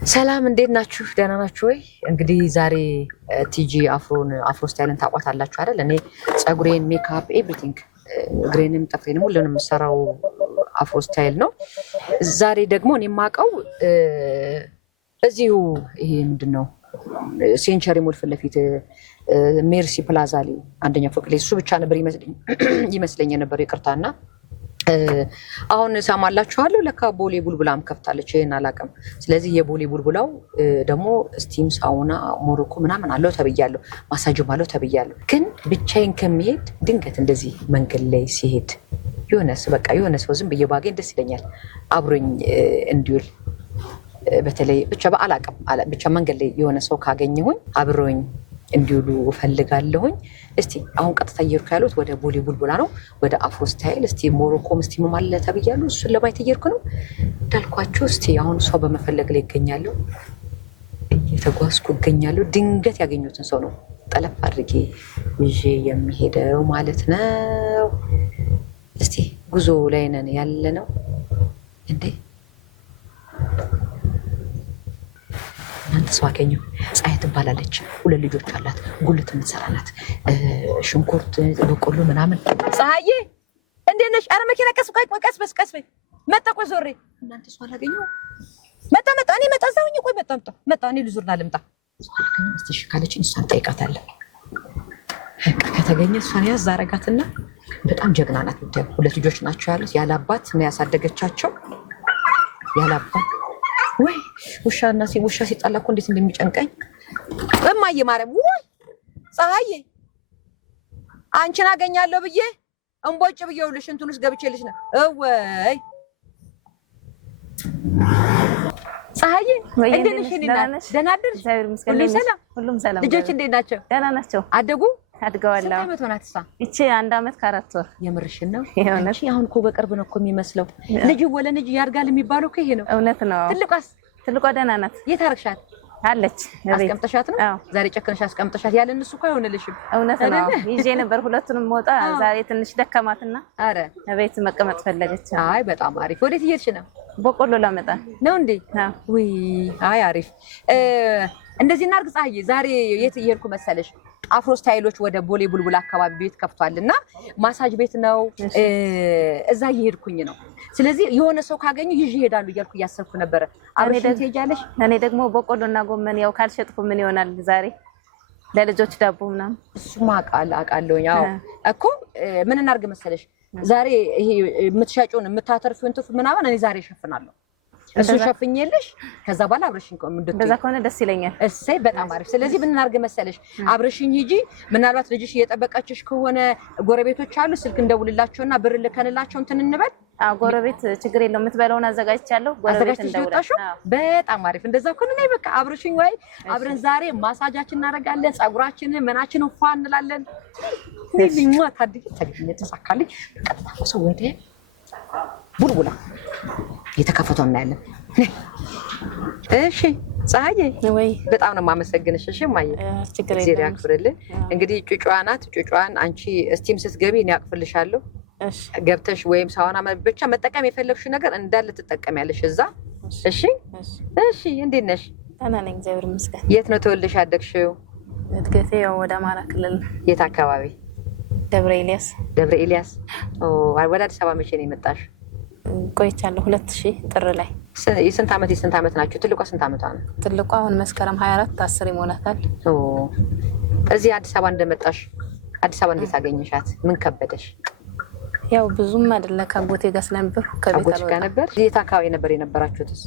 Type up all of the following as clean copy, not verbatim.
ሰላም እንዴት ናችሁ? ደህና ናችሁ ወይ? እንግዲህ ዛሬ ቲጂ አፍሮ ስታይልን ታውቋታላችሁ አይደል? እኔ ፀጉሬን፣ ሜካፕ፣ ኤቭሪቲንግ እግሬንም ጥፍሬንም ሁሉንም የምሰራው አፍሮ ስታይል ነው። ዛሬ ደግሞ እኔ የማውቀው እዚሁ ይሄ ምንድን ነው ሴንቸሪ ሞል ፊት ለፊት ሜርሲ ፕላዛ ላይ አንደኛ ፎቅ ላይ እሱ ብቻ ነበር ይመስለኝ ነበር። ይቅርታና አሁን ሰማላችኋለሁ ለካ ቦሌ ቡልቡላም ከፍታለች። ይሄን አላውቅም። ስለዚህ የቦሌ ቡልቡላው ደግሞ ስቲም ሳውና ሞሮኮ ምናምን አለው ተብያለሁ፣ ማሳጅም አለው ተብያለሁ። ግን ብቻዬን ከሚሄድ ድንገት እንደዚህ መንገድ ላይ ሲሄድ የሆነ ሰው ዝም ብዬ ባገኝ ደስ ይለኛል፣ አብሮኝ እንዲውል። በተለይ ብቻ በአላውቅም ብቻ መንገድ ላይ የሆነ ሰው ካገኘሁኝ አብሮኝ እንዲውሉ እፈልጋለሁኝ። እስቲ አሁን ቀጥታ እየሄድኩ ያሉት ወደ ቦሌ ቡልቡላ ነው፣ ወደ አፍሮ ስታይል። እስቲ ሞሮኮም እስቲ ማለ ተብያለሁ፣ እሱን ለማየት እየሄድኩ ነው እንዳልኳችሁ። እስቲ አሁን ሰው በመፈለግ ላይ ይገኛለሁ፣ እየተጓዝኩ እገኛለሁ። ድንገት ያገኙትን ሰው ነው ጠለፍ አድርጌ ይዤ የሚሄደው ማለት ነው። እስቲ ጉዞ ላይ ነን ያለ ነው እንዴ? እናንተ ሰው አገኘሁ። ፀሐይ ትባላለች፣ 2 ልጆች አላት፣ ጉልት የምትሰራ ናት። ሽንኩርት፣ በቆሎ ምናምን። ፀሐዬ እንዴት ነሽ? ኧረ መኪና ቀስ በይ መጣ። ቆይ ዞሬ እናንተ ሰው አላገኘሁ። መጣ እኔ መጣ እዛውኝ። ቆይ መጣ እኔ ልዙርና ልምጣ። ሰው አላገኘሁ። እስቲ እሺ ካለችኝ እሷን ጠይቃታለሁ። ከተገኘ እሷን ያዝ አደርጋትና በጣም ጀግና ናት። 2 ልጆች ናቸው ያሉት። ያለ አባት ነው ያሳደገቻቸው። ያለ አባት ወይ ውሻ ሲጣላ እኮ እንዴት እንደሚጨንቀኝ እማዬ ማርያም። ወይ ፀሐዬ አንቺን አገኛለሁ ብዬ እንቦጭ ብዬውልሽ እንትን ውስጥ ገብቼልሽ ነው። ወይ ፀሐዬ እንዴት ነሽ? ደህና አደርሽ? ሁሉም ሰላም። ልጆች እንዴት ናቸው? ደህና ናቸው። አደጉ? አድገዋለሁ። ስንት ዓመት ሆናት እሷ? ይቺ 1 ዓመት ከ4 ወር። የምርሽን ነው? አንቺ አሁን እኮ በቅርብ ነው እኮ የሚመስለው። ልጅ ወለ ልጅ ያድጋል የሚባለው እኮ ይሄ ነው። እውነት ነው። ትልቋ ደህና ናት። የት አደረግሻት? አለች። አስቀምጠሻት ነው? ዛሬ ጨክነሽ አስቀምጠሻት። ያለ እነሱ እኮ አይሆንልሽም። እውነት ነው። ይዤ ነበር ሁለቱንም ወጣ። ዛሬ ትንሽ ደከማትና አረ እቤት መቀመጥ ፈለገች። አይ በጣም አሪፍ። ወዴት እየሄድሽ ነው? በቆሎ ላመጣ ነው እንዴ? ወይ አይ አሪፍ። እንደዚህ እናድርግ ፀሐዬ። ዛሬ የት እየሄድኩ መሰለሽ? አፍሮ ስታይሎች ወደ ቦሌ ቡልቡላ አካባቢ ቤት ከፍቷልና ማሳጅ ቤት ነው። እዛ እየሄድኩኝ ነው። ስለዚህ የሆነ ሰው ካገኙ ይዤ እሄዳለሁ እያልኩ እያሰብኩ ነበረ። አብረሽኝ ትሄጃለሽ? እኔ ደግሞ በቆሎና ጎመን ያው ካልሸጥኩ ምን ይሆናል ዛሬ ለልጆች ዳቦ ምናምን። እሱማ አውቃለሁኝ። አዎ እኮ ምን እናድርግ መሰለሽ? ዛሬ ይሄ የምትሸጪውን የምታተርፊውን ትርፍ ምናምን እኔ ዛሬ እሸፍናለሁ። እሱ ሸፍኝልሽ ከዛ በኋላ አብረሽኝ እንድትይ። እንደዛ ከሆነ ደስ ይለኛል። እሰይ በጣም አሪፍ። ስለዚህ ምን እናድርግ መሰለሽ? አብረሽኝ ሂጂ። ምናልባት ልጅሽ እየጠበቀችሽ ከሆነ ጎረቤቶች አሉ፣ ስልክ እንደውልላቸውና ብር ልከንላቸው እንትን እንበል። ጎረቤት ችግር የለውም። የምትበላውን አዘጋጅቻለሁ። ጎረቤት እንደውልላቸው። በጣም አሪፍ። እንደዛ ከሆነ ነይ በቃ አብረሽኝ። ወይ አብረን ዛሬ ማሳጃችን እናደርጋለን። ፀጉራችንን ምናችንን ፏ እንላለን። ይልኛ ታድጊ ተሳካልኝ። ቀጥታ ሰው ወደ ቡልቡላ የተከፈተው እናያለን። እሺ ፀሐዬ ወይ በጣም ነው የማመሰግንሽ። እሺ ማየ ዜሪያ ክብርልን። እንግዲህ ጩጫዋ ናት። ጩጫዋን አንቺ ስቲም ስትገቢ እኔ አቅፍልሻለሁ። እሺ ገብተሽ ወይም ሳውና ብቻ መጠቀም የፈለግሽው ነገር እንዳለ ትጠቀሚያለሽ እዛ። እሺ እሺ። እንዴት ነሽ? ደህና ነኝ እግዚአብሔር ይመስገን። የት ነው ተወልደሽ ያደግሽው? እድገቴ ያው ወደ አማራ ክልል። የት አካባቢ? ደብረ ኤልያስ። ወደ አዲስ አበባ መቼ ነው የመጣሽ? ቆይቻለሁ 2000 ጥር ላይ። የስንት ዓመት ናቸው? ትልቋ ስንት ዓመቷ ነው? ትልቋ አሁን መስከረም 24 10 ይሞላታል። እዚህ አዲስ አበባ እንደመጣሽ አዲስ አበባ እንዴት አገኘሻት? ምን ከበደሽ? ያው ብዙም አይደለ ከአጎቴ ጋር ስለነበር ከቤት ጋር ነበር። የት አካባቢ ነበር የነበራችሁትስ?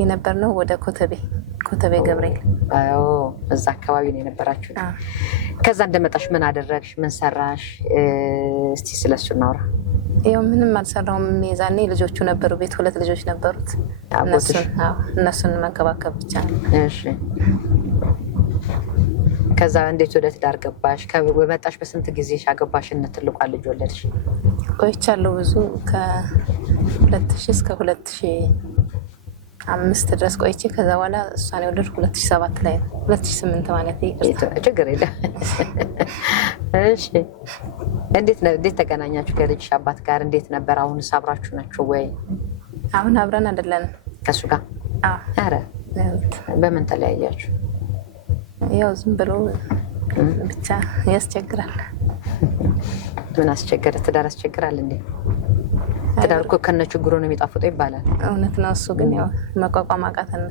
የነበርነው ወደ ኮተቤ ገብርኤል። አዎ እዛ አካባቢ ነው የነበራችሁት። ከዛ እንደመጣሽ ምን አደረግሽ? ምን ሰራሽ? እስቲ ስለሱ እናውራ። ያው ምንም አልሰራውም። የዛኔ ልጆቹ ነበሩ ቤት 2 ልጆች ነበሩት። እነሱን መንከባከብ ብቻ ነው። እሺ ከዛ እንዴት ወደ ትዳር ገባሽ? በመጣሽ በስንት ጊዜሽ አገባሽ? ትልቋ ልጅ ወለድሽ? ቆይቻለሁ ብዙ ከ2000 እስከ 2005 ድረስ ቆይቼ ከዛ በኋላ እሷን የወለድኩ 2007 ላይ ነው። 2008 ማለት ችግር የለም። እሺ እንዴት ተገናኛችሁ ከልጅሽ አባት ጋር? እንዴት ነበር? አሁንስ አብራችሁ ናችሁ ወይ? አሁን አብረን አይደለንም ከሱ ጋር። አረ በምን ተለያያችሁ? ያው ዝም ብሎ ብቻ ያስቸግራል። ምን አስቸገረ? ትዳር አስቸግራል እንዴ? ትዳር እኮ ከነ ችግሩ ነው የሚጣፍጠው ይባላል። እውነት ነው። እሱ ግን ያው መቋቋም አቃተን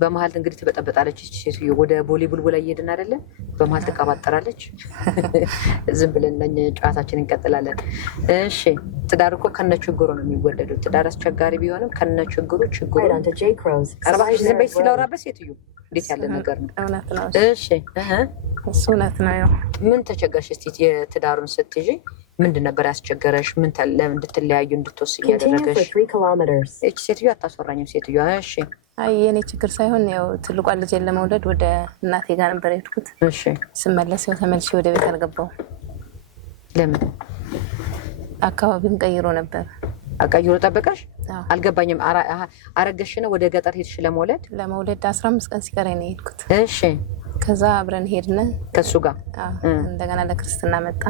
በመሀል እንግዲህ ትበጠበጣለች ሴትዮ። ወደ ቦሌ ቡልቡላ እየሄድን አይደለ? በመሀል ትቀባጠራለች። ዝም ብለን ጨዋታችን እንቀጥላለን። እሺ ትዳር እኮ ከነ ችግሩ ነው የሚወደደው። ትዳር አስቸጋሪ ቢሆንም ከነ ችግሩ አርባሽ ዝም በይ ሲላወራበት ሴትዮ እንዴት ያለ ነገር ነው። እውነት ነው። እሺ እሱ እውነት ነው። ያው ምን ተቸገርሽ? እስቲ የትዳሩን ስትይዢ ምንድን ነበር ያስቸገረሽ? ምን ለምን እንድትለያዩ እንድትወስኝ ያደረገሽ? እቺ ሴትዮ አታስወራኝም ሴትዮ። እሺ አይ የኔ ችግር ሳይሆን ያው ትልቋን ልጄን ለመውለድ ወደ እናቴ ጋር ነበር የሄድኩት። እሺ ስመለስ ያው ተመልሼ ወደ ቤት አልገባሁም። ለምን? አካባቢውን ቀይሮ ነበር። አቀይሮ ጠበቀሽ? አልገባኝም። አረገሽ ነው ወደ ገጠር ሄድሽ ለመውለድ? ለመውለድ 15 ቀን ሲቀረኝ ነው የሄድኩት። እሺ ከዛ አብረን ሄድን ከሱ ጋር። እንደገና ለክርስትና መጣ።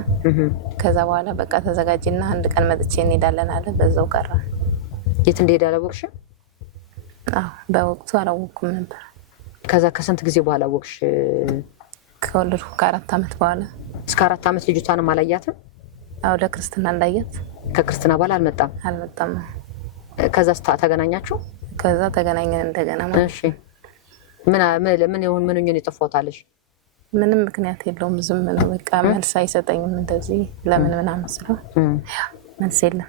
ከዛ በኋላ በቃ ተዘጋጅና አንድ ቀን መጥቼ እንሄዳለን አለ። በዛው ቀረ። የት እንደሄደ አላወቅሽ? በወቅቱ አላወቅኩም ነበር። ከዛ ከስንት ጊዜ በኋላ አወቅሽ? ከወለድኩ ከ4 ዓመት በኋላ። እስከ 4 ዓመት ልጅቷንም አላያትም? ለክርስትና እንዳያት። ከክርስትና በኋላ አልመጣም። ከዛ ተገናኛችሁ? ከዛ ተገናኘን እንደገና ማለት። እሺ ምን ሆኜ የጠፋሁታለሽ? ምንም ምክንያት የለውም። ዝም ነው በቃ። መልስ አይሰጠኝም እንደዚህ ለምን ምናምን ስለው መልስ የለም።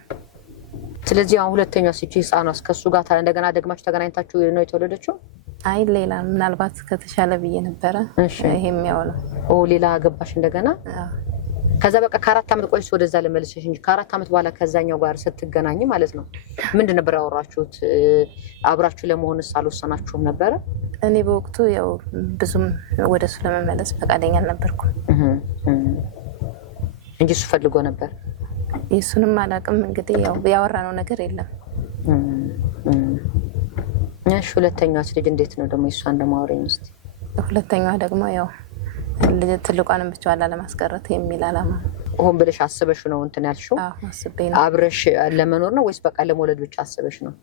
ስለዚህ አሁን ሁለተኛው ሲቺ ህፃኗ ከሱ ጋር እንደገና ደግማችሁ ተገናኝታችሁ ነው የተወለደችው? አይ ሌላ ምናልባት ከተሻለ ብዬ ነበረ። ይሄም ያው ነው። ሌላ ገባሽ እንደገና? ከዛ በቃ ከ4 ዓመት ቆይስ ወደዛ ለመልሰሽ እንጂ ከ4 ዓመት በኋላ ከዛኛው ጋር ስትገናኝ ማለት ነው ምንድን ነበር ያወራችሁት? አብራችሁ ለመሆንስ አልወሰናችሁም ነበረ? እኔ በወቅቱ ያው ብዙም ወደሱ ለመመለስ ፈቃደኛ አልነበርኩም እንጂ እሱ ፈልጎ ነበር። እሱንም አላውቅም እንግዲህ ያው ያወራነው ነገር የለም። እሺ ሁለተኛዋ ልጅ እንዴት ነው ደግሞ እሷ እንደማወራኝ እስቲ? ሁለተኛዋ ደግሞ ያው ልጅ ትልቋንም ብቻዋን ለማስቀረት የሚል አላማ ሆን ብለሽ አስበሽ ነው እንትን ያልሽው? አስቤ ነው። አብረሽ ለመኖር ነው ወይስ በቃ ለመውለድ ብቻ አስበሽ ነው?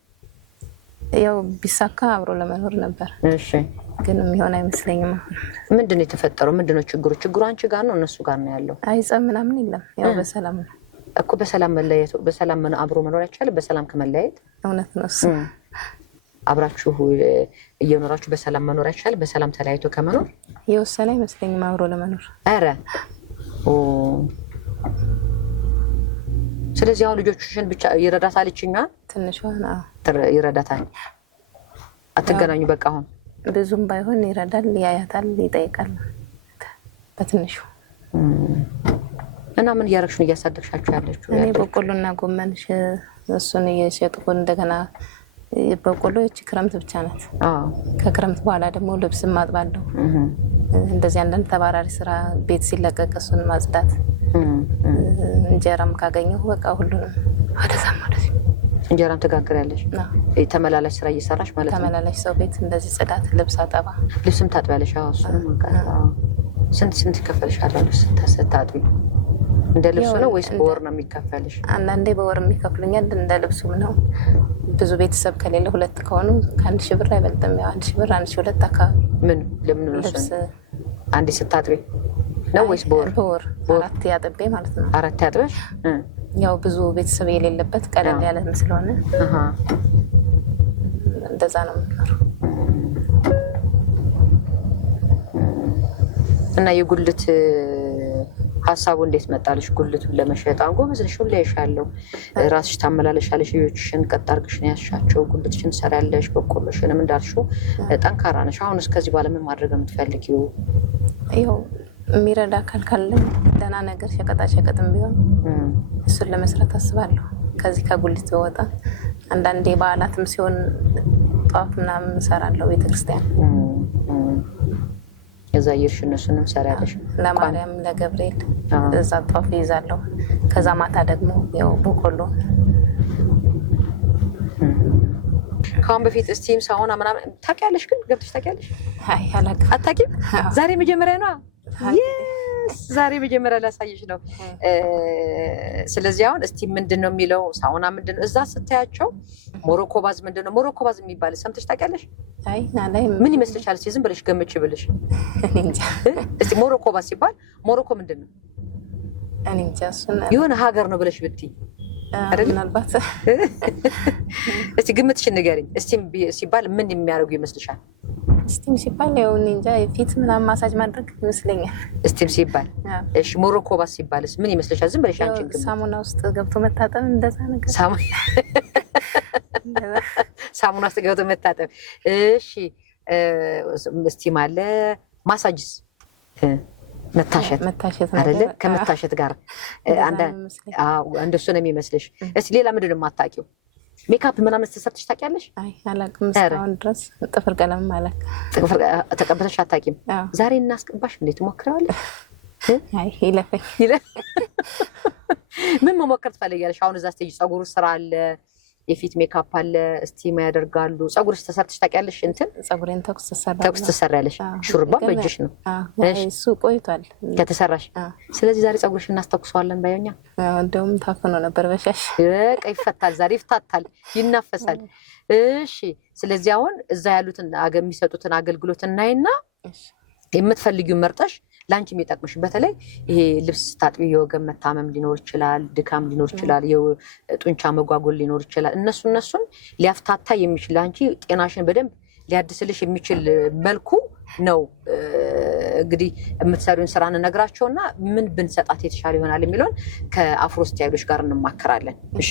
ያው ቢሳካ አብሮ ለመኖር ነበር። እሺ ግን የሚሆን አይመስለኝም። ምንድነው የተፈጠረው? ምንድነው ችግሩ? ችግሩ አንቺ ጋር ነው እነሱ ጋር ነው ያለው? አይጸም ምናምን የለም። ያው በሰላም ነው እኮ። በሰላም መለያየት በሰላም አብሮ መኖር አይቻልም? በሰላም ከመለያየት እውነት ነው እሱ። አብራችሁ እየኖራችሁ በሰላም መኖር አይቻልም? በሰላም ተለያይቶ ከመኖር የወሰነ አይመስለኝም አብሮ ለመኖር። አረ ስለዚህ አሁን ልጆችሽን ብቻ ይረዳታል? እቺኛ ትንሿ ይረዳታል? አትገናኙ በቃ? አሁን ብዙም ባይሆን ይረዳል፣ ያያታል፣ ይጠይቃል በትንሹ። እና ምን እያደረግሽ ነው እያሳደግሻችሁ ያለችው? እኔ በቆሎና ጎመን እሱን እየሸጥኩ እንደገና በቆሎ እቺ ክረምት ብቻ ናት። ከክረምት በኋላ ደግሞ ልብስ ማጥባለሁ። እንደዚህ አንዳንድ ተባራሪ ስራ ቤት ሲለቀቅ እሱን ማጽዳት፣ እንጀራም ካገኘሁ በቃ ሁሉንም ወደዛም ወደዚህ። እንጀራም ትጋግሪያለሽ? ተመላላሽ ስራ እየሰራሽ ማለት ነው? ተመላላሽ ሰው ቤት እንደዚህ ጽዳት፣ ልብስ አጠባ። ልብስም ታጥቢያለሽ? እሱንም ስንት ይከፈልሻል ልብስ ስታጥቢ? እንደ ልብሱ ነው ወይስ በወር ነው የሚከፈልሽ? አንዳንዴ በወር የሚከፍሉኛል፣ እንደ ልብሱም ነው። ብዙ ቤተሰብ ከሌለ 2 ከሆኑ ከ1000 ብር አይበልጥም። ያው 1000 ብር 1200 አካባቢ። ምን ለምን ነው እሱ? አንዴ ስታጥቢ ነው ወይስ በወር? በወር 4 ያጥቤ ማለት ነው። 4 ያጥበሽ? ያው ብዙ ቤተሰብ የሌለበት ቀለል ያለ ስለሆነ እንደዛ ነው የምኖረው። እና የጉልት ሀሳቡ እንዴት መጣልሽ? ጉልቱን ለመሸጥ ጎበዝ ነሽ፣ ሁሌ ያሻለው ራስሽ ታመላለሻለሽ። ልጆችሽን ቀጥ አድርገሽ ነው ያሻቸው። ጉልትሽን ትሰሪያለሽ፣ በቆሎሽንም እንዳልሽው ጠንካራ ነሽ። አሁን እስከዚህ በኋላ ምን ማድረግ የምትፈልጊው? ይኸው የሚረዳ አካል ካለ ደህና ነገር ሸቀጣ ሸቀጥም ቢሆን እሱን ለመስራት አስባለሁ። ከዚህ ከጉልት ወጣ አንዳንዴ በዓላትም ሲሆን ጧፍ ምናምን እሰራለሁ ቤተክርስቲያን። እዛ ይርሽ እነሱንም ሰራለሽ? ለማርያም ለገብርኤል እዛ ጧፍ ይዛለሁ። ከዛ ማታ ደግሞ ያው በቆሎ። ካሁን በፊት ስቲም ሳውና ምናምን ታውቂያለሽ? ግን ገብተሽ ታውቂያለሽ? አይ አላውቅም። አታውቂም? ዛሬ መጀመሪያ ነው? ዛሬ መጀመሪያ ላሳየሽ ነው። ስለዚህ አሁን እስቲ ምንድነው የሚለው ሳውና ምንድነው እዛ ስታያቸው ሞሮኮ ባዝ ምንድነው ሞሮኮ ባዝ የሚባል ሰምተሽ ታውቂያለሽ? አይ ናላይ ምን ይመስልሻል? እስቲ ዝም ብለሽ ገምች ብለሽ እስቲ ሞሮኮ ባዝ ሲባል ሞሮኮ ምንድነው? እኔ እንጃ እሱን የሆነ ሀገር ነው ብለሽ ብትይ አይደል? ምናልባት እስቲ ግምትሽን ንገሪኝ። እስቲም ሲባል ምን የሚያደርጉ ይመስልሻል? ስቲም ሲባል ያው እንጃ ፊት ምናምን ማሳጅ ማድረግ ይመስለኛል። ስቲም ሲባል እሺ፣ ሞሮኮ ባስ ሲባልስ ምን ይመስልሻል? ዝም ብለሽ አንቺን ግን ሳሙና ውስጥ ገብቶ መታጠብ እንደዛ ነገር ሳሙና ውስጥ ገብቶ መታጠብ። እሺ፣ ስቲም አለ። ማሳጅስ መታሸት አይደለ? ከመታሸት ጋር እንደሱ ነው የሚመስልሽ? እስቲ ሌላ ምንድን ነው የማታውቂው? ሜካፕ ምናምን ተሰርተሽ ታውቂያለሽ? አይ አላውቅም። እስካሁን ድረስ ጥፍር ቀለም አላውቅም። ጥፍር ተቀብተሽ አታውቂም? ዛሬ እናስቀባሽ እንዴት ትሞክራለሽ? አይ ይለፈኝ። ምን መሞከር ትፈልጊያለሽ? አሁን እዛ ስቴጅ ፀጉር ስራ አለ፣ የፊት ሜካፕ አለ፣ ስቲም ያደርጋሉ። ፀጉርሽ ተሰርተሽ ታውቂያለሽ? እንትን ፀጉሬን ተኩስ ትሰሪያለሽ? ሹርባ በእጅሽ ነው? እሱ ቆይቷል ከተሰራሽ። ስለዚህ ዛሬ ፀጉርሽ እናስተኩሰዋለን ባየኛ። እንደውም ታፍኖ ነበር በሻሽ። በቃ ይፈታል፣ ዛሬ ይፍታታል፣ ይናፈሳል። እሺ፣ ስለዚህ አሁን እዛ ያሉትን የሚሰጡትን አገልግሎት እናይና የምትፈልጊው መርጠሽ ላንቺ የሚጠቅምሽ በተለይ ይሄ ልብስ ታጥቢ የወገብ መታመም ሊኖር ይችላል፣ ድካም ሊኖር ይችላል፣ የጡንቻ መጓጎል ሊኖር ይችላል። እነሱን ሊያፍታታ የሚችል ላንቺ ጤናሽን በደንብ ሊያድስልሽ የሚችል መልኩ ነው። እንግዲህ የምትሰሩን ስራ እንነግራቸውና ምን ብንሰጣት የተሻለ ይሆናል የሚለውን ከአፍሮ ስታይሎች ጋር እንማከራለን። እሺ፣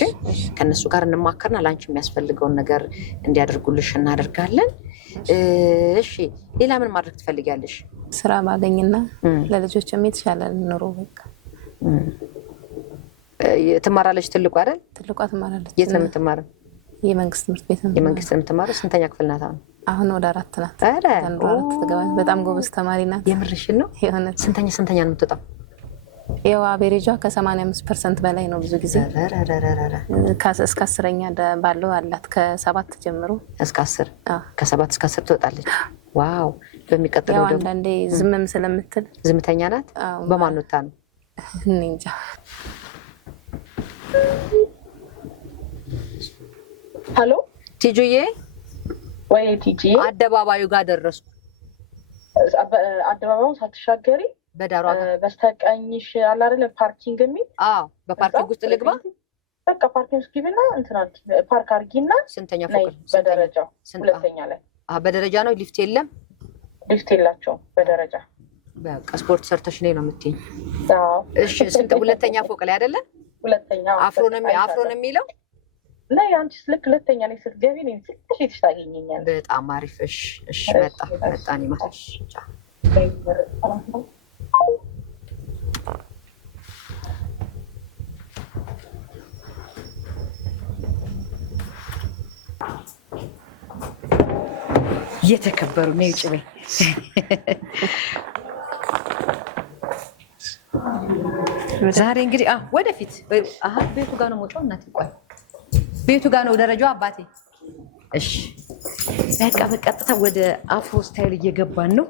ከነሱ ጋር እንማከርና ላንቺ የሚያስፈልገውን ነገር እንዲያደርጉልሽ እናደርጋለን። እሺ፣ ሌላ ምን ማድረግ ትፈልጊያለሽ? ስራ ባገኝና ለልጆችም የተሻለ ኑሮ በቃ። ትማራለች ትልቁ አይደል? ትልቋ ትማራለች። የት ነው የምትማረው? የመንግስት ትምህርት ቤት ነው። የመንግስት የምትማረው ስንተኛ ክፍል ናት አሁን? አሁን ወደ 4 ናት። በጣም ጎበዝ ተማሪ ናት። የምርሽን ነው? የሆነ ስንተኛ ነው የምትወጣው? ያው አቬሬጇ ከ85% በላይ ነው። ብዙ ጊዜ እስከ 10ኛ ባለው አላት። ከ7 ጀምሮ እስከ 10 ከ7 እስከ 10 ትወጣለች። ዋው! በሚቀጥለው ደግሞ አንዳንዴ ዝምም ስለምትል ዝምተኛ ናት። በማን ወጣ ነው? እኔ እንጃ። ሄሎ ቲጂዬ። ወይ ቲጂ፣ አደባባዩ ጋር ደረስኩ። አደባባዩን ሳትሻገሪ በዳሯ በስተቀኝሽ አለ አይደል ፓርኪንግ የሚል? አዎ፣ በፓርኪንግ ውስጥ ልግባ። በቃ ፓርኪንግ ውስጥ ግቢና እንትናት ፓርክ አድርጊና ስንተኛ ፎቅ? በደረጃው ሁለተኛ ላይ። በደረጃ ነው? ሊፍት የለም? ሊፍት የላቸውም። በደረጃ በቃ ስፖርት ሰርተሽ ነው የምትይኝ? አዎ። እሺ፣ ሁለተኛ ፎቅ ላይ አይደለ? ሁለተኛ አፍሮ ነው የሚለው ላይ። አንቺ ልክ ሁለተኛ ላይ ስትገቢ ነው ትንሽ ታገኘኛለሽ። በጣም አሪፍ። እሺ፣ መጣ ነው ማለት የተከበሩ ነው ይጭበ ዛሬ እንግዲህ ወደፊት ቤቱ ጋር ነው ሞጫው። እናት ይቆይ ቤቱ ጋር ነው ደረጃው አባቴ። እሺ፣ በቃ በቀጥታ ወደ አፍሮ ስታይል እየገባን ነው።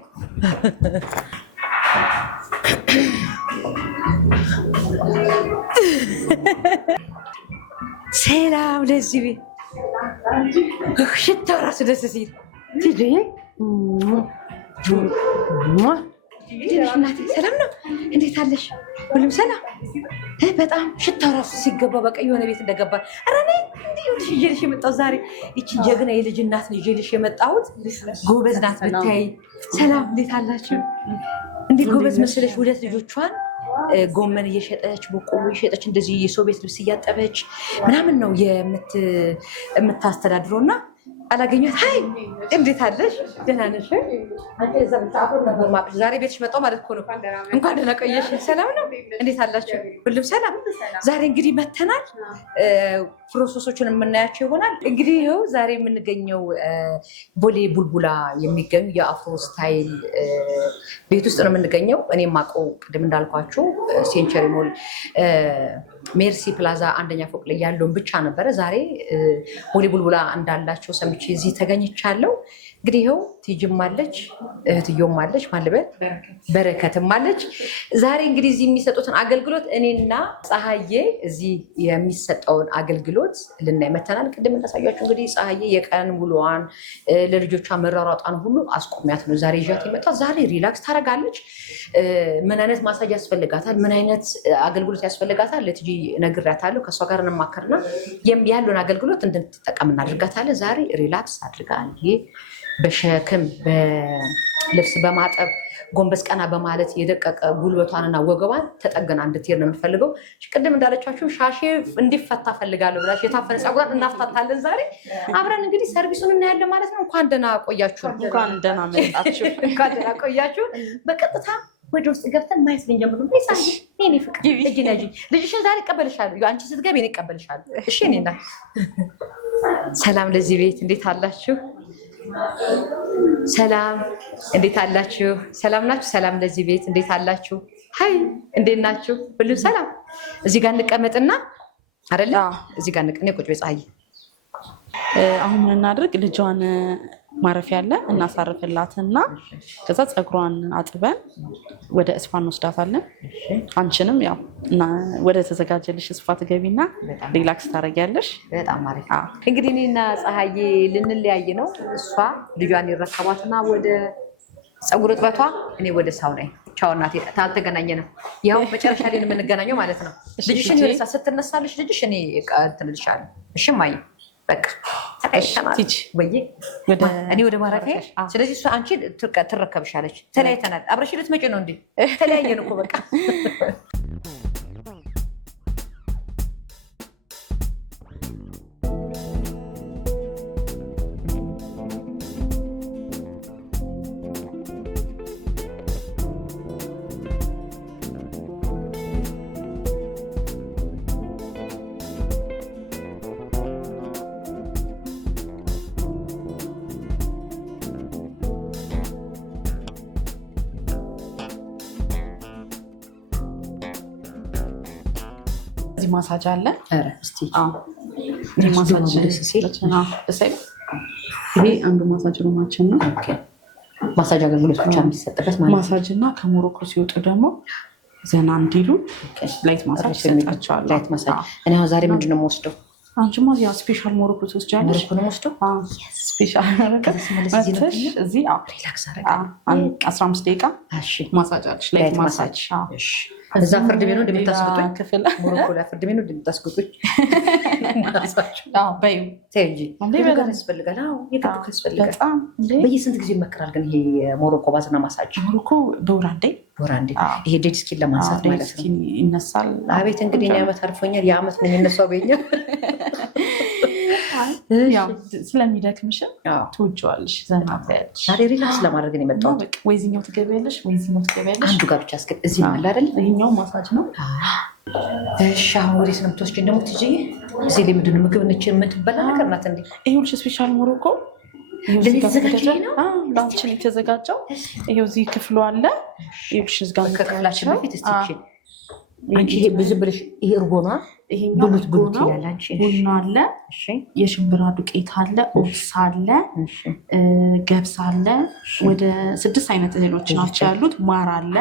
ሰላም ለዚህ ቤት ሽታው ራሱ ደስ ሲል ትጂዬ እናቴ ሰላም ነው? እንዴት አለሽ? ሁሉም ሰላም? በጣም ሽታው ራሱ ሲገባ በቃ የሆነ ቤት እንደገባ። ኧረ እኔ እንዲህ ይዤልሽ የመጣሁት ዛሬ ይቺን ጀግና የልጅ እናት ነው ይዤልሽ የመጣሁት። ጎበዝ ናት ብታይ። ሰላም እንዴት አላችሁ? እንዴት ጎበዝ መሰለሽ። 2 ልጆቿን ጎመን እየሸጠች በቆሎ እየሸጠች እንደዚህ የሰው ቤት ልብስ እያጠበች ምናምን ነው የምታስተዳድረው። እና አላገኘኋት። ሀይ እንዴት አለሽ? ደህና ነሽ? ዛሬ ቤትሽ መጣሁ ማለት እኮ ነው። እንኳን ደህና ቆየሽ። ሰላም ነው? እንዴት አላችሁ? ሁሉም ሰላም? ዛሬ እንግዲህ መተናል። ፕሮሰሶችን የምናያቸው ይሆናል። እንግዲህ ይኸው ዛሬ የምንገኘው ቦሌ ቡልቡላ የሚገኙ የአፍሮ ስታይል ቤት ውስጥ ነው የምንገኘው። እኔ የማውቀው ቅድም እንዳልኳቸው ሴንቸሪ ሞል ሜርሲ ፕላዛ 1ኛ ፎቅ ላይ ያለውን ብቻ ነበረ። ዛሬ ቦሌ ቡልቡላ እንዳላቸው ሰምቼ እዚህ ተገኝቻለሁ። እንግዲህ ይኸው ቲጂም አለች እህትዮም አለች ማልበል በረከትም አለች። ዛሬ እንግዲህ እዚህ የሚሰጡትን አገልግሎት እኔና ፀሐዬ እዚህ የሚሰጠውን አገልግሎት ልናይ መተናል። ቅድም እንዳሳያችሁ እንግዲህ ፀሐዬ የቀን ውሎዋን ለልጆቿ መራሯጧን ሁሉ አስቆሚያት ነው ዛሬ ይዣት የመጣሁት። ዛሬ ሪላክስ ታደርጋለች። ምን አይነት ማሳጅ ያስፈልጋታል፣ ምን አይነት አገልግሎት ያስፈልጋታል ለቲጂ ነግሬያታለሁ። ከእሷ ጋር እንማከርና ያለውን አገልግሎት እንድትጠቀም እናደርጋታለን። ዛሬ ሪላክስ አድርጋል። ይሄ በሸክም በልብስ በማጠብ ጎንበስ ቀና በማለት የደቀቀ ጉልበቷንና ወገቧን ተጠገና እንድትሄድ ነው የምፈልገው። ቅድም እንዳለቻችሁ ሻሼ እንዲፈታ ፈልጋለሁ ብላሽ የታፈነ ፀጉሯን እናፍታታለን። ዛሬ አብረን እንግዲህ ሰርቪሱን እናያለን ማለት ነው። እንኳን ደህና ቆያችሁ። እንኳን ደህና መጣችሁ። እንኳን ደህና ቆያችሁ። በቀጥታ ወደ ውስጥ ገብተን ማየት ልንጀምር ነው። ይሳይ እኔ ፍቅር እጅ ነጂ ልጅሽን ዛሬ እቀበልሻለሁ። አንቺ ስትገቢ እኔ እቀበልሻለሁ። እሺ እኔና ሰላም ለዚህ ቤት እንዴት አላችሁ? ሰላም እንዴት አላችሁ? ሰላም ናችሁ? ሰላም ለዚህ ቤት እንዴት አላችሁ? ሃይ እንዴት ናችሁ? ሁሉ ሰላም። እዚህ ጋር እንቀመጥና አይደለ? እዚህ ጋር እንቀመጥ። ቁጭ በይ። አሁን ምን እናድርግ? ልጇን ማረፊያ አለ እናሳርፍላትና ከዛ ፀጉሯን አጥበን ወደ እስፋ እንወስዳታለን። አንቺንም ያው ወደ ተዘጋጀልሽ እስፋ ትገቢና ሪላክስ ታደርጊያለሽ። በጣም አሪፍ። እንግዲህ እኔና ፀሐዬ ልንለያይ ነው። እሷ ልጇን ይረከቧትና ወደ ፀጉር እጥበቷ፣ እኔ ወደ ሳውናይ። ቻው እናቴ፣ ታልተገናኘንም ያው መጨረሻ ላይ የምንገናኘው ማለት ነው። ልጅሽን ይወርሳ ስትነሳልሽ ልጅሽ እኔ እንትልሻለሁ። እሺ ማይ በቃ እኔ ወደ ማረፊያ። ስለዚህ እሷ አንቺ ትረከብሻለች። ተለያይተናል። አብረሽ ልትመጪ ነው እንዴ? ተለያየን እኮ በቃ። ማሳጅ አለ። እስቲ ይሄ አንዱ ማሳጅ ሩማችን ነው። ማሳጅ አገልግሎት ብቻ የሚሰጥበት ማለት ነው። ማሳጅ እና ከሞሮኮ ሲወጡ ደግሞ ዘና እንዲሉ ላይት ማሳጅ ሰጣቸዋል። ላይት ማሳጅ እኔ አሁን ዛሬ ምንድን ነው የምወስደው? አንቺማ ያው ስፔሻል ሞሮኮ ትወስጃለሽ። ሞሮኮ ነው የምወስደው። ስፔሻል ሞሮኮ እዚህ ሪላክስ አደርጋለሁ። 15 ደቂቃ ማሳጅ አለሽ። ላይት ማሳጅ እዛ ፍርድ ቤት ነው እንደምታስገጡኝ ክፍል ሞሮኮ ላይ ፍርድ ቤት ነው እንደምታስገጡኝ። በይ እንጂ ነገር ያስፈልጋል። የጠብቅ ያስፈልጋል። በየስንት ጊዜ ይመከራል ግን ይሄ ሞሮኮ ባዝና ማሳጅ? ሞሮኮ በወር አንዴ ይሄ ዴድ ስኪን ለማንሳት ማለት ነው ይነሳል። አቤት እንግዲህ እኔ ዓመት አልፎኛል። የዓመት ነው የሚነሳው በኛ ስለሚደክምሽም ትወጂዋለሽ። ዘና ትያለሽ። ዛሬ ሪላክስ ለማድረግ ነው የመጣሁት። ወይዚኛው ትገቢያለሽ፣ ወይዚኛው ትገቢያለሽ። አንዱ ጋር ብቻ እስከ እዚህ አለ አይደል? ይሄኛው ማሳጅ ነው። እሺ አሁን ወዴት ነው የምትወስጂኝ ደግሞ ትጂ? እዚህ ላይ ምንድን ነው ምግብ ነች የምትበላ ነገር ናት እንዴ? ይሄውልሽ ስፔሻል ሞሮኮ ላንችን የተዘጋጀው ይሄው እዚህ ክፍሉ አለ። ይሄውልሽ እዚህ ጋር ከክፍላችን በፊት እስቲ እቺ አንቺ ይሄ ብዙ ብለሽ ይሄ እርጎ ነው። ብሉት ይላል። አንቺ ቡና አለ፣ የሽምብራ ዱቄት አለ፣ ኦትስ አለ፣ ገብስ አለ። ወደ 6 አይነት እህሎች ናቸው ያሉት። ማር አለ።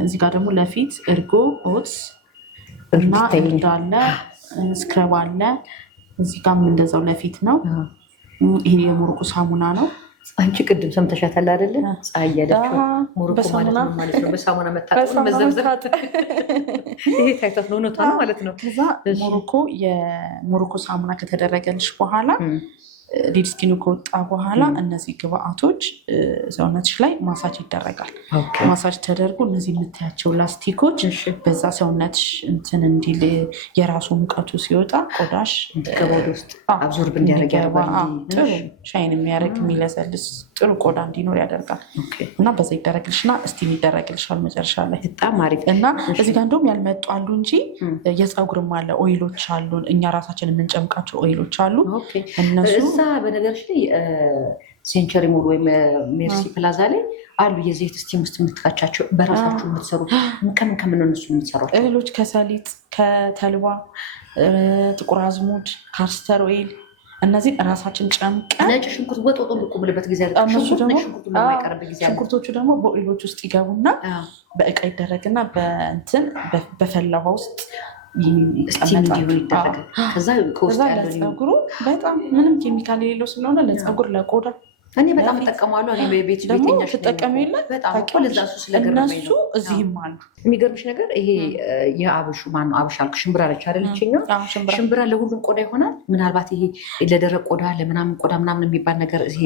እዚህ ጋር ደግሞ ለፊት እርጎ፣ ኦትስ እና እርድ አለ፣ ስክረብ አለ። እዚህ ጋርም እንደዛው ለፊት ነው። ይሄ የሞሮኮ ሳሙና ነው። አንቺ ቅድም ሰምተሻታል አይደለ? ፀሐይ ያለችው ሞሮኮ ማለት ነው በሳሙና መታጠብ መዘብዘብ። ይሄ ታይቷት ነው ነው ማለት ነው። ከዛ የሞሮኮ ሳሙና ከተደረገልሽ በኋላ ዴድ ስኪኑ ከወጣ በኋላ እነዚህ ግብአቶች ሰውነትሽ ላይ ማሳጅ ይደረጋል። ማሳጅ ተደርጎ እነዚህ የምታያቸው ላስቲኮች በዛ ሰውነትሽ እንትን እንዲል የራሱ ሙቀቱ ሲወጣ ቆዳሽ ገባው ውስጥ አብዞርብ እንዲያደርግ ያደርጋል። ጥሩ ሻይን የሚያደርግ የሚለሰልስ ጥሩ ቆዳ እንዲኖር ያደርጋል። እና በዛ ይደረግልሽና እስቲም ይደረግልሻል መጨረሻ ላይ። በጣም አሪፍ። እና እዚህ ጋር እንደውም ያልመጡ አሉ እንጂ የፀጉርም አለ፣ ኦይሎች አሉ፣ እኛ ራሳችን የምንጨምቃቸው ኦይሎች አሉ። እነሱ በነገርሽ ላይ ሴንቸሪ ሞል ወይም ሜርሲ ፕላዛ ላይ አሉ የዘይት ስቲም ውስጥ የምትካቻቸው በራሳችሁ የምትሰሩ ከምን ነው እነሱ የምትሰሯቸው እህሎች? ከሰሊጥ፣ ከተልባ፣ ጥቁር አዝሙድ፣ ካስተር ኦይል እነዚህ ራሳችን ጨምቀን ነጭ ሽንኩርት ወጥ ብልበት ጊዜ ሽንኩርቶቹ ደግሞ በኦይሎች ውስጥ ይገቡና በእቃ ይደረግና በፈላዋ ውስጥ ይደረጋል። ከዛ ለፀጉሩ በጣም ምንም ኬሚካል የሌለው ስለሆነ ለፀጉር ለቆዳ እኔ በጣም እጠቀማለሁ። እኔ በቤት ቤተኛ ተጠቀሙ የለ በጣም ለዛሱ ስለገረመኝ ነው። እዚህም አሉ። የሚገርምሽ ነገር ይሄ የአብሹ ማነው አብሽ አልኩ ሽምብራ ነች አይደለችኛ? ሽምብራ ለሁሉም ቆዳ ይሆናል። ምናልባት ይሄ ለደረቅ ቆዳ ለምናምን ቆዳ ምናምን የሚባል ነገር ይሄ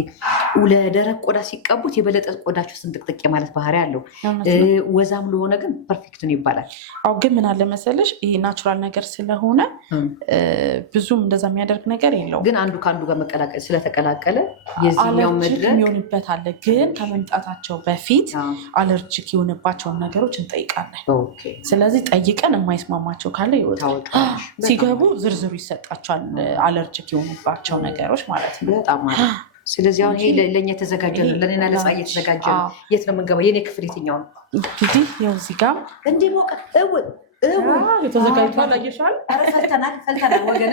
ለደረቅ ቆዳ ሲቀቡት የበለጠ ቆዳቸው ስንጥቅጥቅ ማለት ባህሪ አለው። ወዛም ለሆነ ግን ፐርፌክት ነው ይባላል። አዎ ግን ምን አለ መሰለሽ ይሄ ናቹራል ነገር ስለሆነ ብዙም እንደዛ የሚያደርግ ነገር የለውም። ግን አንዱ ከአንዱ ጋር መቀላቀል ስለተቀላቀለ የዚህኛው የሚሆንበት አለ። ግን ከመምጣታቸው በፊት አለርጂክ የሆነባቸውን ነገሮች እንጠይቃለን። ስለዚህ ጠይቀን የማይስማማቸው ካለ ይወጣል። ሲገቡ ዝርዝሩ ይሰጣቸዋል። አለርጂክ የሆኑባቸው ነገሮች ማለት ነው። በጣም ስለዚህ አሁን ይሄ ለእኛ የተዘጋጀ ነው፣ ለእኔና ለፀሐይ እየተዘጋጀ ነው። የት ነው የምንገባው? የኔ ክፍል የትኛው ነው? እንግዲህ ያው እዚህ ጋር እንዲህ ሞቀ የተዘጋጅቷል። አየሻል? ፈልተናል ወገን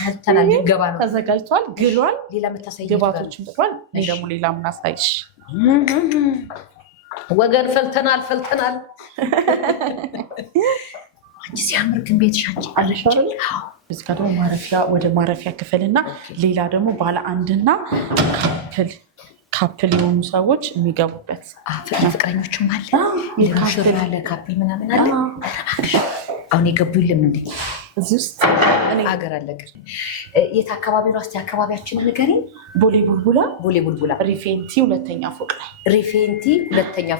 ፈልተናል። ሊገባ ነው። ተዘጋጅቷል፣ ግሏል። ሌላ የምታሳይ ግባቶችን ብሏል። እኔ ደግሞ ሌላ ምናሳይሽ ወገን ፈልተናል። አንቺ ሲያምር ግን ቤትሽ አንቺ አለሽ አይደል? እዚህ ጋር ደግሞ ወደ ማረፊያ ክፍልና ሌላ ደግሞ ባለ አንድና ካፕል የሆኑ ሰዎች የሚገቡበት ፍቅረኞችም አለ። የካፕል አለ ካፕል ምናምን አለ። አሁን የገቡ የለም እንዴ? እዚህ ውስጥ ሀገር አለቅር የት አካባቢ ነው? እስኪ አካባቢያችንን ንገሪኝ። ቦሌ ቡልቡላ ሪፌንቲ ሁለተኛ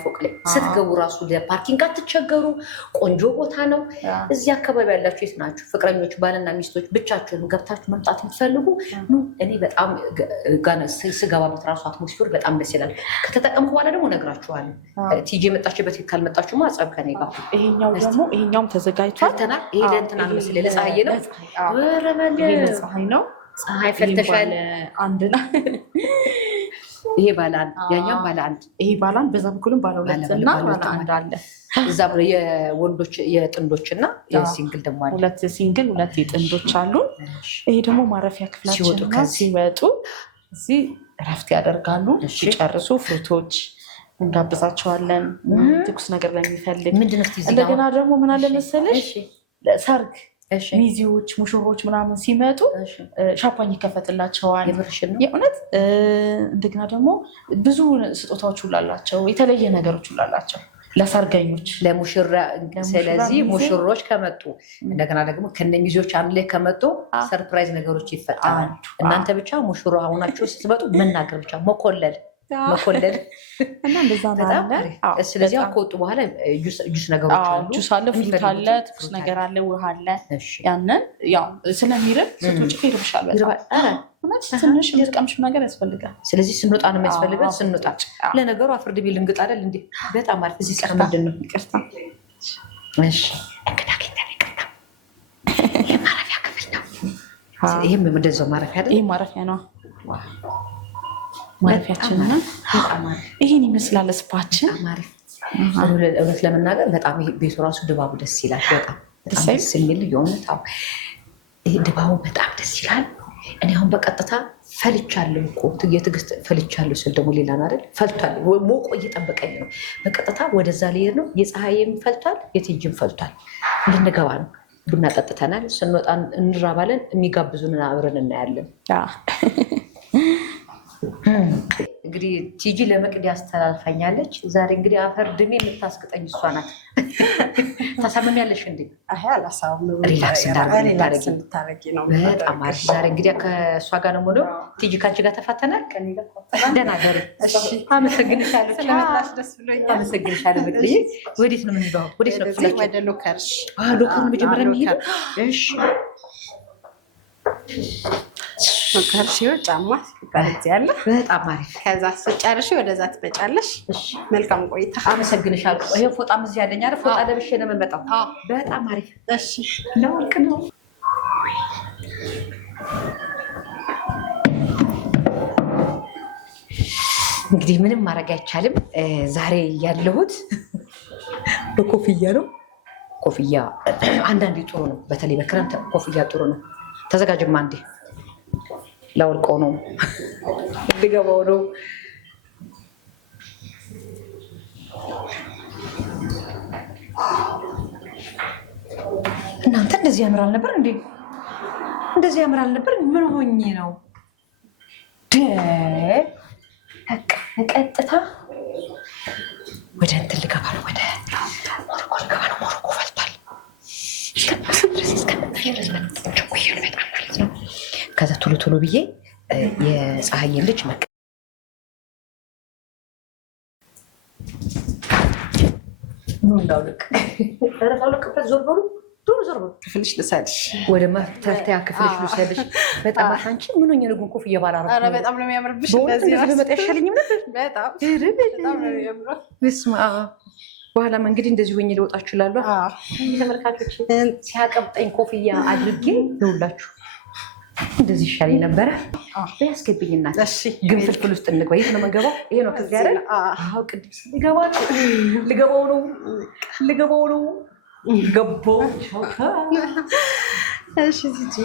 ፎቅ ላይ ስትገቡ ራሱ ለፓርኪንግ አትቸገሩ። ቆንጆ ቦታ ነው። እዚህ አካባቢ ያላችሁ የት ናችሁ? ፍቅረኞች ባልና ሚስቶች ብቻችሁን ገብታችሁ መምጣት የምትፈልጉ እኔ በጣም ስገባበት ራሱ አትሞስፌር በጣም ደስ ይላል። ከተጠቀምኩ በኋላ ደግሞ እነግራችኋለሁ። ቲጂ የመጣችበት ካልመጣችሁ ማጸብ ከኔ ጋር ይሄኛውም ተዘጋጅቷል። ይሄ ለእንትና ነው መሰለኝ ለፀሐይ ነው። ፀሐይ ነው። ፀሐይ ፈልተሻል። አንድ ነው ይሄ ባለ አንድ፣ ያኛው ባለ አንድ። ይሄ ባለ አንድ በዛ በኩልም ባለ ሁለት እና ባለ አንድ አለ። እዛ የወንዶች የጥንዶችና የሲንግል ደግሞ አለ። ሁለት ሲንግል ሁለት የጥንዶች አሉ። ይሄ ደግሞ ማረፊያ ክፍላችን ነው። ሲወጡ እዚህ እረፍት ያደርጋሉ። ሲጨርሱ ፍሩቶች እንጋብዛቸዋለን። ትኩስ ነገር ለሚፈልግ እንደገና ደግሞ ምን አለ መሰለሽ ሰርግ ሚዜዎች ሙሽሮች ምናምን ሲመጡ ሻምፓኝ ይከፈትላቸዋል። የእውነት እንደገና ደግሞ ብዙ ስጦታዎች ሁላላቸው፣ የተለየ ነገሮች ሁላላቸው ለሰርገኞች ለሙሽራ። ስለዚህ ሙሽሮች ከመጡ እንደገና ደግሞ ከነሚዜዎች አንድ ላይ ከመጡ ሰርፕራይዝ ነገሮች ይፈጠራሉ። እናንተ ብቻ ሙሽራ ሆናችሁ ስትመጡ መናገር ብቻ መኮለል እና እንደዛ ነው። ስለዚህ ከወጡ በኋላ ጁስ ነገሮች አሉ። ጁስ አለ፣ ፍሩት አለ፣ ትኩስ ነገር አለ፣ ውሃ አለ። ያንን ያው ስለሚርብ ስትወጪ ይርብሻል በጣም። ትንሽ የምትቀምሺው ነገር ያስፈልጋል። ስለዚህ ስንወጣ ነው የሚያስፈልገን። ስንወጣ ለነገሩ አፍርድ ቢል እንግጥ አይደል እንዴ? በጣም አሪፍ። እዚህ ቀር ምንድን ነው? ይቅርታ እሺ፣ እንግዳ ከኛል። ይቅርታ የማረፊያ ክፍል ነው። ይሄም እንደዛው ማረፊያ አይደል? ይሄ ማረፊያ ነው። ማረፊያችን እና ይሄን ይመስላል ስፓችን። እውነት ለመናገር በጣም ቤቱ ራሱ ድባቡ ደስ ይላል። በጣም ደስ የሚል የእውነት ይሄ ድባቡ በጣም ደስ ይላል። እኔ አሁን በቀጥታ ፈልቻለሁ እኮ የትዕግስት ፈልቻለሁ ስል ደግሞ ሌላ አይደል? ፈልቷል፣ ሞቆ እየጠበቀኝ ነው። በቀጥታ ወደዛ ልሄድ ነው። የፀሐይም ፈልቷል፣ የቲጂም ፈልቷል። ልንገባ ነው። ቡና ጠጥተናል። ስንወጣ እንራባለን። የሚጋብዙንን አብረን እናያለን። እንግዲህ ቲጂ ለመቅዲ አስተላልፈኛለች። ዛሬ እንግዲህ አፈር ድሜ የምታስቅጠኝ እሷ ናት። ታሳምሚያለሽ እንዴ? ሪላክስ እንድታረጊ ነው። በጣም አሪፍ። ዛሬ እንግዲህ ከእሷ ጋር ነው የምውለው። ቲጂ ከአንቺ ጋር ተፋተናል። ደህና ደሪ። አመሰግንሻለሁ። አመሰግንሻለሁ። መቅዲ ወዴት ነው የምንገባው? ወዴት ነው ክፍላችን? ወደ ሎከር። ሎከር መጀመሪያ የሚሄደው? እሺ ሎከር ሲሆን ጫማ ያለ በጣም አሪፍ። ከዛ ስጨርሽ ወደዛ ትመጫለሽ። መልካም ቆይታ። አመሰግንሻለሁ። ይሄ ፎጣም እዚህ ያለኝ አይደል? ፎጣ ለብሼ ነው የምመጣው። በጣም አሪፍ። እሺ ነው ልክ ነው። እንግዲህ ምንም ማድረግ አይቻልም። ዛሬ ያለሁት በኮፍያ ነው። ኮፍያ አንዳንዴ ጥሩ ነው። በተለይ በክረምት ኮፍያ ጥሩ ነው። ተዘጋጅማ እንዴ ላውልቀው ነው ልገባው ነው። እናንተ እንደዚህ ያምራል ነበር እንዴ? እንደዚህ ያምራል ነበር። ምን ሆኜ ነው? ቀጥታ ወደ እንትን ልገባ ነው። ወደ ሞሮኮ ልገባ ነው። ሞሮኮ ፈልቷል። ከዛ ቶሎ ቶሎ ብዬ የፀሐይን ልጅ እንዳውልቅበት ዞር በሉ ክፍልሽ ልሰልሽ ወደ መፍተያ ክፍልሽ ልሰልሽ። በጣም አንቺ ምን ሆኜ ነው ኮፍያ ባላረኩ? ኧረ በጣም ነው የሚያምርብሽ። እንደዚህ በመጣ አይሻለኝም ነበር? በጣም ነው የሚያምረው። በስመ አብ። በኋላም እንግዲህ እንደዚህ ሆኜ ልወጣችሁ እላለሁ። ተመልካቾች ሲያቀብጠኝ ኮፍያ አድርጌ ልውላችሁ እንደዚህ ይሻለኝ ነበረ። ያስገብኝ እናት ግን ፍልፍል ውስጥ እንግባ። የት ነው የምንገባው? ይሄ ነው ከዚህ አይደል? አዎ ቅድም ልገባው ነው ገባው። እሺ ጂጂ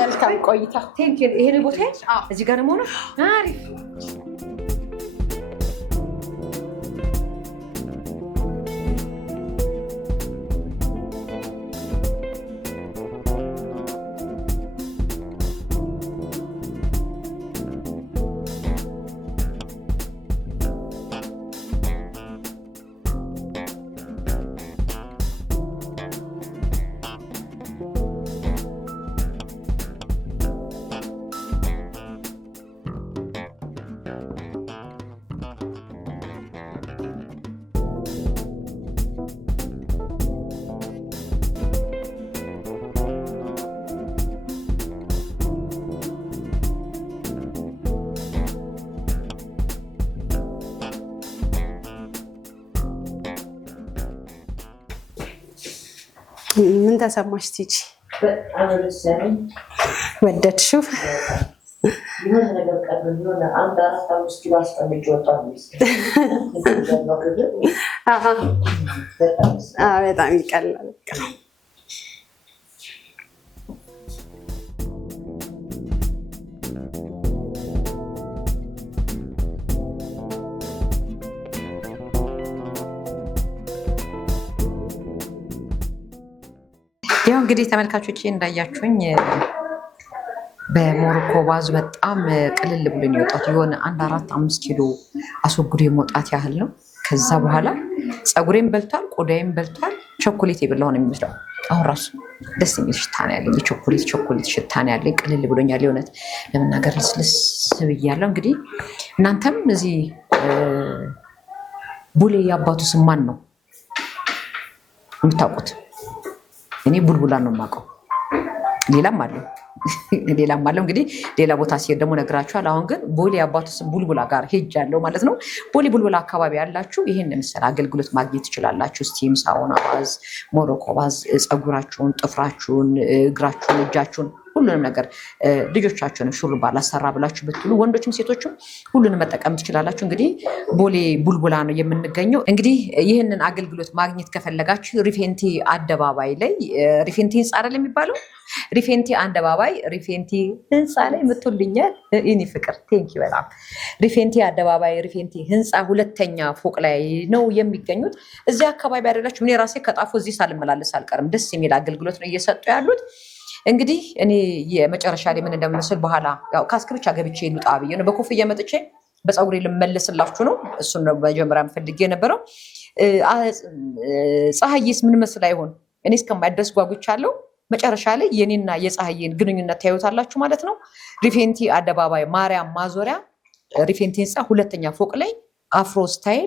መልካም ቆይታ። ይሄ ነው ቦታ እዚህ ጋር ነው። አሪፍ ምን ተሰማሽ ቲጂ? ወደድሽው? በጣም ይቀላል። ያው እንግዲህ ተመልካቾቼ እንዳያችሁኝ በሞሮኮ ባዝ በጣም ቅልል ብሎኝ የወጣሁት የሆነ 4-5 ኪሎ አስወግዶ የመውጣት ያህል ነው። ከዛ በኋላ ፀጉሬም በልቷል፣ ቆዳዬም በልቷል። ቸኮሌት የበላሁ ነው የሚመስለው። አሁን ራሱ ደስ የሚል ሽታ ነው ያለኝ። የቸኮሌት ሽታ ነው ያለኝ። ቅልል ብሎኛል። የእውነት ለመናገር ልስልስ ብያለሁ። እንግዲህ እናንተም እዚህ ቡሌ የአባቱ ስም ማን ነው የምታውቁት? እኔ ቡልቡላ ነው የማውቀው። ሌላም አለው እንግዲህ ሌላ ቦታ ሲሄድ ደግሞ ነግራችኋል። አሁን ግን ቦሌ አባቱ ስም ቡልቡላ ጋር ሄጃለሁ ማለት ነው። ቦሌ ቡልቡላ አካባቢ ያላችሁ ይህን መሰል አገልግሎት ማግኘት ትችላላችሁ። ስቲም፣ ሳውና ባዝ፣ ሞሮኮ ባዝ፣ ፀጉራችሁን፣ ጥፍራችሁን፣ እግራችሁን፣ እጃችሁን ሁሉንም ነገር ልጆቻችሁን ሹሩባ ላሰራ ብላችሁ ብትሉ ወንዶችም ሴቶችም ሁሉንም መጠቀም ትችላላችሁ። እንግዲህ ቦሌ ቡልቡላ ነው የምንገኘው። እንግዲህ ይህንን አገልግሎት ማግኘት ከፈለጋችሁ ሪፌንቲ አደባባይ ላይ ሪፌንቲ ህንፃ አይደል የሚባለው? ሪፌንቲ አደባባይ ሪፌንቲ ህንፃ ላይ ምትልኛል። እኔ ፍቅር ቴንኪ በጣም ሪፌንቲ አደባባይ ሪፌንቲ ህንፃ 2ኛ ፎቅ ላይ ነው የሚገኙት። እዚህ አካባቢ አይደላችሁ? እኔ ራሴ ከጣፎ እዚህ ሳልመላለስ አልቀርም። ደስ የሚል አገልግሎት ነው እየሰጡ ያሉት። እንግዲህ እኔ የመጨረሻ ላይ ምን እንደምመስል በኋላ ያው ካስክ ብቻ ገብቼ ልውጣ ብዬ ነው። በኮፍያ መጥቼ በፀጉሬ ልመለስላችሁ ነው። እሱን ነው መጀመሪያ ፈልጌ የነበረው። ፀሐይስ ምን መስል አይሆን? እኔ እስከማይደርስ ጓጉቻለሁ። መጨረሻ ላይ የኔና የፀሐይን ግንኙነት ታዩታላችሁ ማለት ነው። ሪፌንቲ አደባባይ ማርያም ማዞሪያ ሪፌንቲ ህንፃ 2ኛ ፎቅ ላይ አፍሮ ስታይል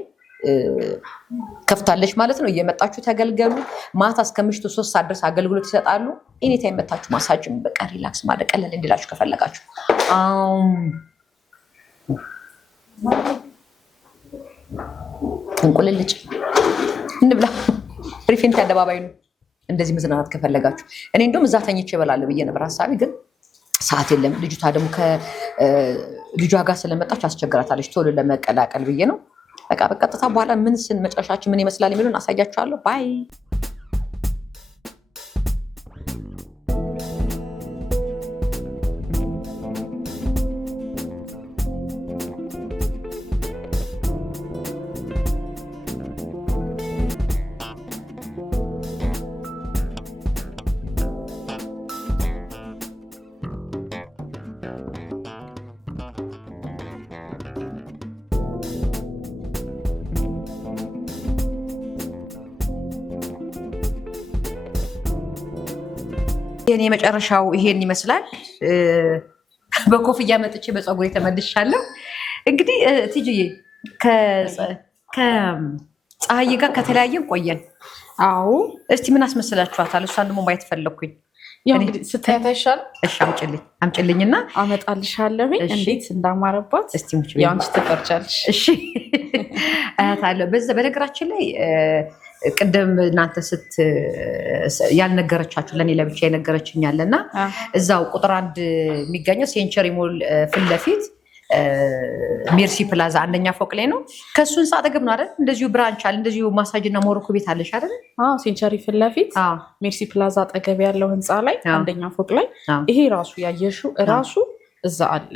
ከፍታለች ማለት ነው። እየመጣችሁ ተገልገሉ። ማታ እስከ ምሽቱ 3 ሰዓት ድረስ አገልግሎት ይሰጣሉ። ኤኒታይም መታችሁ ማሳጅም በቃ ሪላክስ ማድረግ ቀለል እንዲላችሁ ከፈለጋችሁ እንቁልልጭ እንብላ። ሪፌንቲ አደባባይ ነው። እንደዚህ መዝናናት ከፈለጋችሁ እኔ እንደውም እዛ ተኝቼ እበላለሁ ብዬ ነበር ሀሳቢ፣ ግን ሰዓት የለም። ልጅቷ ደግሞ ከልጇ ጋር ስለመጣች አስቸግራታለች ቶሎ ለመቀላቀል ብዬ ነው። በቃ በቀጥታ በኋላ መጨረሻችን ምን ይመስላል የሚሉን አሳያችኋለሁ። ባይ የኔ መጨረሻው ይሄን ይመስላል። በኮፍያ መጥቼ በፀጉሬ ተመልሻለሁ። እንግዲህ ትጂዬ ከፀሐይ ጋር ከተለያየን ቆየን። አዎ እስቲ ምን አስመስላችኋታል? እሷን ደግሞ ማየት ፈለኩኝ። ያው እንግዲህ ስታያት አይሻልም? እሺ አምጪልኝና አመጣልሻለሁ እንዴት እንዳማረባት። እስቲ ያው አንቺ ትፈርጃለሽ። እሺ አያታለሁ። በነገራችን ላይ ቅድም እናንተ ያልነገረቻችሁ ለእኔ ለብቻ የነገረችኛለና እዛው ቁጥር 1 የሚገኘው ሴንቸሪ ሞል ፊት ለፊት ሜርሲ ፕላዛ አንደኛ ፎቅ ላይ ነው። ከሱ ህንፃ አጠገብ ነው አይደል? እንደዚሁ ብራንች አለ፣ እንደዚሁ ማሳጅ እና ሞሮኮ ቤት አለሽ አይደል? ሴንቸሪ ፊት ለፊት ሜርሲ ፕላዛ አጠገብ ያለው ህንፃ ላይ አንደኛ ፎቅ ላይ ይሄ ራሱ ያየሽው ራሱ እዛ አለ።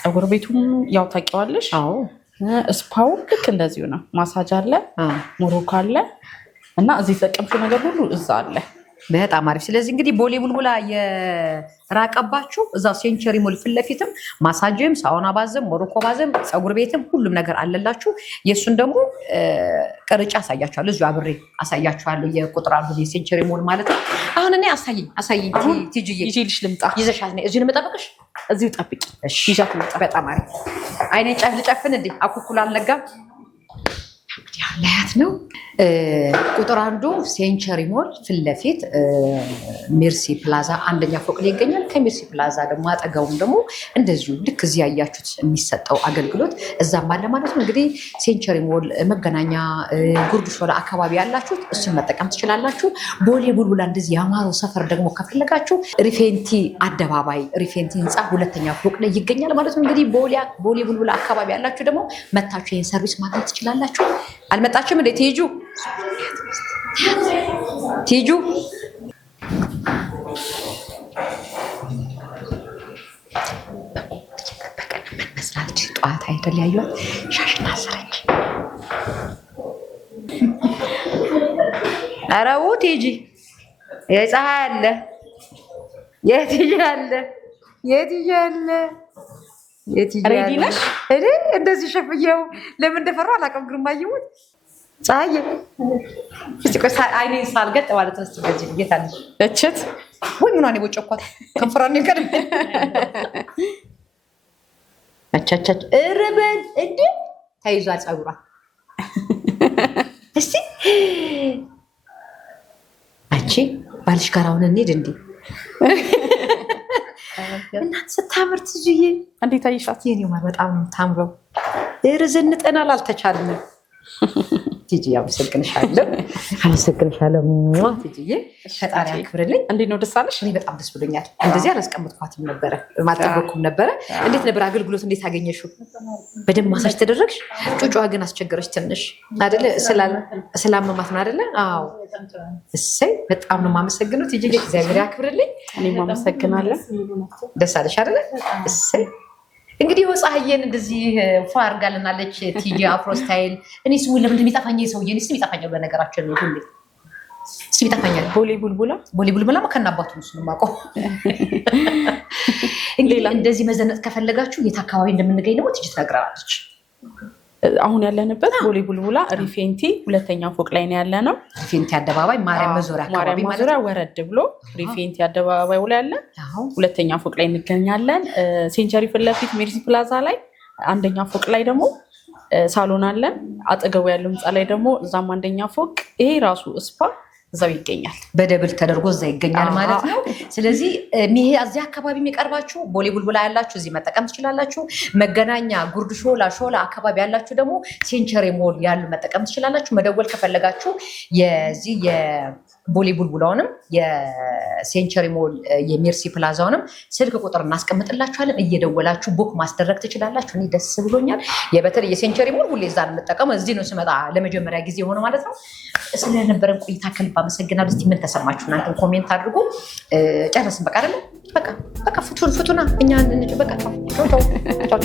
ፀጉር ቤቱም ያው ታውቂዋለሽ። ስፓው ልክ እንደዚሁ ነው። ማሳጅ አለ፣ ሞሮኮ አለ እና እዚህ የተጠቀምሽው ነገር ሁሉ እዛ አለ። በጣም አሪፍ። ስለዚህ እንግዲህ ቦሌ ቡልቡላ የራቀባችሁ እዛው ሴንቸሪ ሞል ፊት ለፊትም ማሳጅም፣ ሳውና ባዝም፣ ሞሮኮ ባዝም፣ ፀጉር ቤትም ሁሉም ነገር አለላችሁ። የእሱን ደግሞ ቅርጫ አሳያችኋለሁ፣ እዚሁ አብሬ አሳያችኋለሁ። የቁጥር 1 የሴንቸሪ ሞል ማለት ነው። አሁን እኔ አሳይኝ ቲጂዬ፣ ይዤልሽ ልምጣ። ይዘሻት ነይ። እዚሁ ነው የምጠብቅሽ? እዚሁ ጠብቂ። ይዣት ልምጣ። በጣም አሪፍ። አይኔን ልጨፍን እንዴ? አኩኩል አልነጋም። እንግዲህ አለያት ነው። ቁጥር 1 ሴንቸሪ ሞል ፊት ለፊት ሜርሲ ፕላዛ አንደኛ ፎቅ ላይ ይገኛል። ከሜርሲ ፕላዛ ደግሞ አጠገቡም ደግሞ እንደዚሁ ልክ እዚህ ያያችሁት የሚሰጠው አገልግሎት እዛም አለ ማለት ነው። እንግዲህ ሴንቸሪ ሞል መገናኛ ጉርድ ሾላ አካባቢ ያላችሁት እሱን መጠቀም ትችላላችሁ። ቦሌ ቡልቡላ እንደዚህ ያማረው ሰፈር ደግሞ ከፈለጋችሁ ሪፌንቲ አደባባይ ሪፌንቲ ህንፃ 2ኛ ፎቅ ላይ ይገኛል ማለት ነው። እንግዲህ ቦሌ ቡልቡላ አካባቢ ያላችሁ ደግሞ መታችሁ ይህን ሰርቪስ ማግኘት ትችላላችሁ። አልመጣችም እንዴ ቲጁ መስላለች። ጠዋት አይደል ያዩት ሻሽና አሰረች። አረው ቲጂ የፀሐይ አለ ሬዲ ነሽ? እንደዚህ ሸፍየው ለምን እንደፈራው አላውቅም። ግርማ ይሙት ፀሐይ አይኔን ሳልገጥ ማለት ነው። እስቲ ጌታለች እችት ወይ ምኗን የቦጨኳት ከንፈሯን ቀድም አቻቻች እርበን እንዴ ተይዟል ፀጉሯ። እስቲ አንቺ ባልሽ ጋር አሁን እንሂድ እንዴ? እናት ስታምር ትዙዬ እንዴት አየሻት? የኔ ማር በጣም ነው የምታምረው። ዘንጠናል፣ አልተቻልንም። ቲጂ አመሰግንሻለሁ። ቲጂዬ ፈጣሪ ያክብርልኝ። እንዴት ነው ደስ አለሽ? እኔ በጣም ደስ ብሎኛል። እንደዚህ አላስቀምጥኳትም ነበረ፣ አልጠበኩም ነበረ። እንዴት ነበር አገልግሎት? እንዴት አገኘሽው? በደንብ ማሳጅ ተደረግሽ? ጩጫዋ ግን አስቸገረች ትንሽ አይደለ? ስላመማት ነው አይደለ? አዎ። እሰይ በጣም ነው የማመሰግነው ቲጂዬ፣ እግዚአብሔር ያክብርልኝ። እኔም አመሰግናለሁ። ደስ አለሽ አይደለ? እሰይ እንግዲህ ፀሐዬን እንደዚህ ፏ አድርጋልናለች ቲጂ አፍሮ ስታይል። እኔ ስሙ ለምንድን የሚጠፋኝ ሰውዬ? እኔ ስም ይጠፋኛል በነገራችን ነው። ሁሌ ስም ይጠፋኛል። ቦሌ ቡልቡላ ከና አባቱ ነው የማውቀው። እንግዲህ እንደዚህ መዘነጥ ከፈለጋችሁ የት አካባቢ እንደምንገኝ ደግሞ ቲጂ ትነግረናለች። አሁን ያለንበት ቦሌ ቡልቡላ ሪፌንቲ 2ኛ ፎቅ ላይ ነው ያለ ነው። ሪፌንቲ አደባባይ ማርያም መዞሪያ አካባቢ ማለት ነው። ወረድ ብሎ ሪፌንቲ አደባባይ ላይ ያለ 2ኛ ፎቅ ላይ እንገኛለን። ሴንቸሪ ፊት ለፊት ሜርሲ ፕላዛ ላይ 1ኛ ፎቅ ላይ ደግሞ ሳሎን አለን። አጠገቡ ያለው ህንፃ ላይ ደግሞ እዛም 1ኛ ፎቅ ይሄ ራሱ ስፓ እዛው ይገኛል። በደብል ተደርጎ እዛ ይገኛል ማለት ነው። ስለዚህ ይሄ እዚህ አካባቢ የሚቀርባችሁ ቦሌ ቡልቡላ ያላችሁ እዚህ መጠቀም ትችላላችሁ። መገናኛ ጉርድ ሾላ አካባቢ ያላችሁ ደግሞ ሴንቸሪ ሞል ያሉ መጠቀም ትችላላችሁ። መደወል ከፈለጋችሁ የዚህ የቦሌ ቡልቡላውንም የሴንቸሪ ሞል የሜርሲ ፕላዛውንም ስልክ ቁጥር እናስቀምጥላችኋለን። እየደወላችሁ ቡክ ማስደረግ ትችላላችሁ። እኔ ደስ ብሎኛል። በተለይ የሴንቸሪ ሞል ሁሌ እዛ ነው የምጠቀመው። እዚህ ነው ስመጣ ለመጀመሪያ ጊዜ ሆነ ማለት ነው። ስለነበረን ቆይታ ከልብ አመሰግናለሁ። እስቲ ምን ተሰማችሁ? እናንተን ኮሜንት አድርጉ። ጨረስን በቃ አይደለ? በቃ ፍቱና እኛ በቃ ቻው